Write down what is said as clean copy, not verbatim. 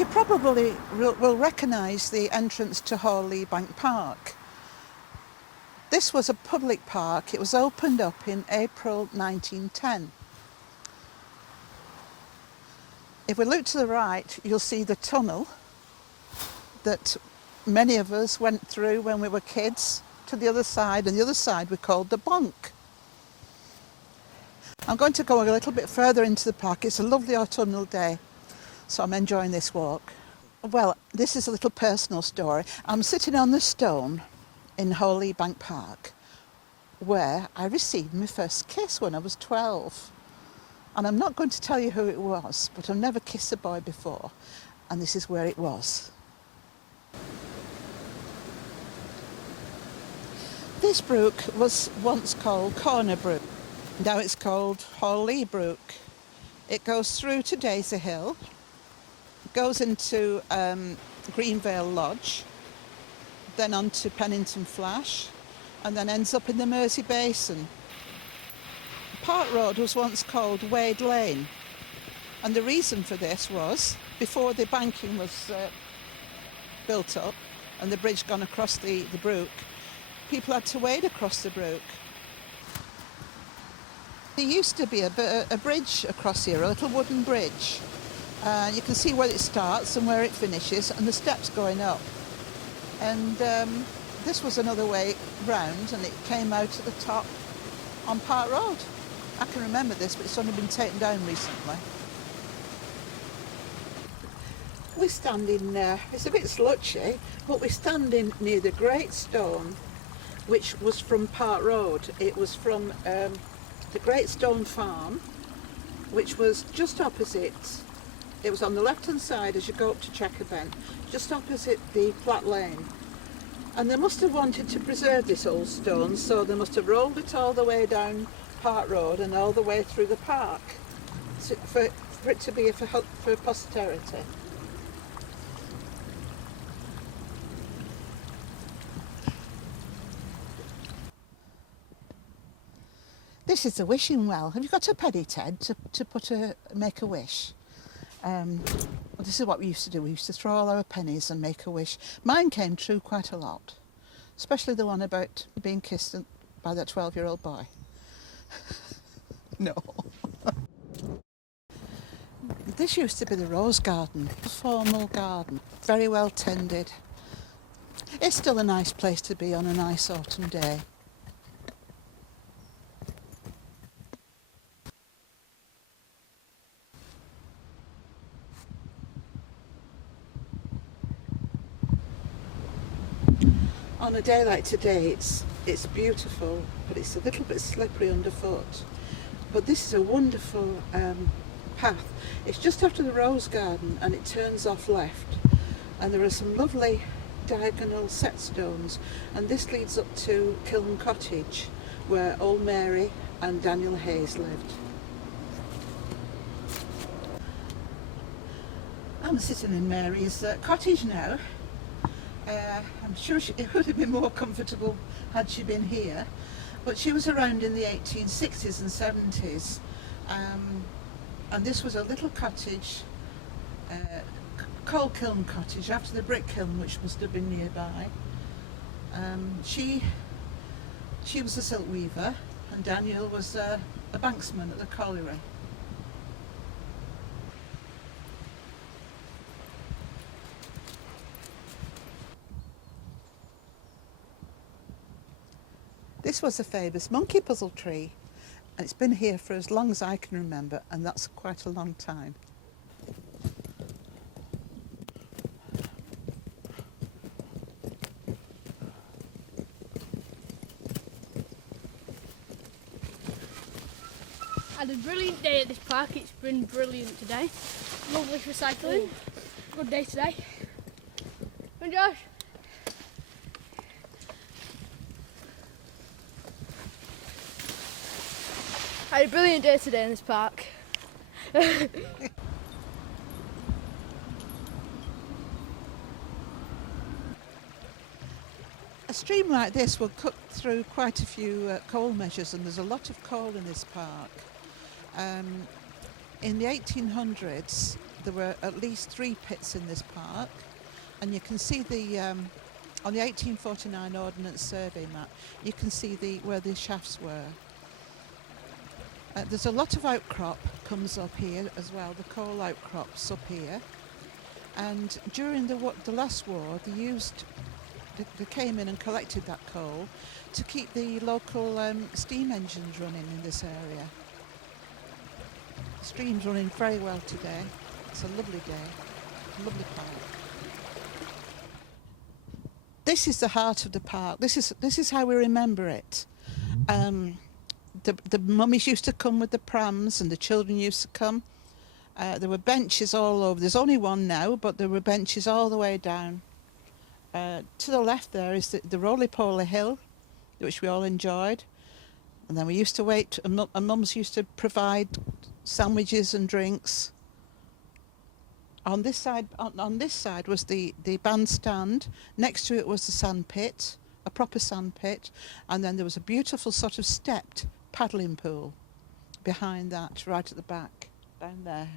You probably will recognise the entrance to Bank Park. This was a public park. It was opened up in April 1910. If we look to the right, you'll see the tunnel that many of us went through when we were kids to the other side, and the other side we called the Bonk. I'm going to go a little bit further into the park. It's a lovely autumnal day, so I'm enjoying this walk. Well, this is a little personal story. I'm sitting on the stone in Bank Park where I received my first kiss when I was 12. And I'm not going to tell you who it was, but I've never kissed a boy before, and this is where it was. This brook was once called Corner Brook. Now it's called Hawley Brook. It goes through to Daisy Hill, goes into Greenvale Lodge, then on to Pennington Flash, and then ends up in the Mersey Basin. Park Road was once called Wade Lane, and the reason for this was before the banking was built up and the bridge gone across the brook, people had to wade across the brook. There used to be a bridge across here, a little wooden bridge. You can see where it starts and where it finishes, and the steps going up. And this was another way round, and it came out at the top on Park Road. I can remember this, but it's only been taken down recently. We're standing, it's a bit slutchy, but we're standing near the Great Stone, which was from Park Road. It was from the Great Stone Farm, which was just opposite. It was on the left-hand side as you go up to Checkerbent, just opposite the Platt Lane. And they must have wanted to preserve this old stone, so they must have rolled it all the way down Park Road and all the way through the park for it to be for posterity. This is the wishing well. Have you got a penny, Ted, to make a wish? Well, this is what we used to do. We used to throw all our pennies and make a wish. Mine came true quite a lot, especially the one about being kissed by that 12-year-old boy. No. This used to be the rose garden, a formal garden, very well tended. It's still a nice place to be on a nice autumn day. On a day like today, it's beautiful, but it's a little bit slippery underfoot. But this is a wonderful path. It's just after the rose garden, and it turns off left. And there are some lovely diagonal set stones, and this leads up to Kiln Cottage, where Old Mary and Daniel Hayes lived. I'm sitting in Mary's cottage now. I'm sure it would have been more comfortable had she been here, but she was around in the 1860s and 70s, and this was a little cottage, called Kiln Cottage, after the brick kiln which must have been nearby. She was a silk weaver, and Daniel was a banksman at the colliery. This was a famous monkey puzzle tree, and it's been here for as long as I can remember, and that's quite a long time. I had a brilliant day at this park. It's been brilliant today. Lovely for cycling. Good day today. And Josh? I had a brilliant day today in this park. A stream like this will cut through quite a few coal measures, and there's a lot of coal in this park. In the 1800s, there were at least 3 pits in this park, and you can see the on the 1849 Ordnance Survey map, you can see where the shafts were. There's a lot of outcrop comes up here as well, the coal outcrops up here. And during the last war, they came in and collected that coal to keep the local steam engines running in this area. The stream's running very well today. It's a lovely day, a lovely park. This is the heart of the park. This is how we remember it. The mummies used to come with the prams, and the children used to come. There were benches all over. There's only one now, but there were benches all the way down. To the left there is the roly-poly hill, which we all enjoyed. And then we used to wait, and mums used to provide sandwiches and drinks. On this side was the bandstand. Next to it was the sand pit, a proper sand pit, and then there was a beautiful sort of stepped paddling pool behind that, right at the back, down there.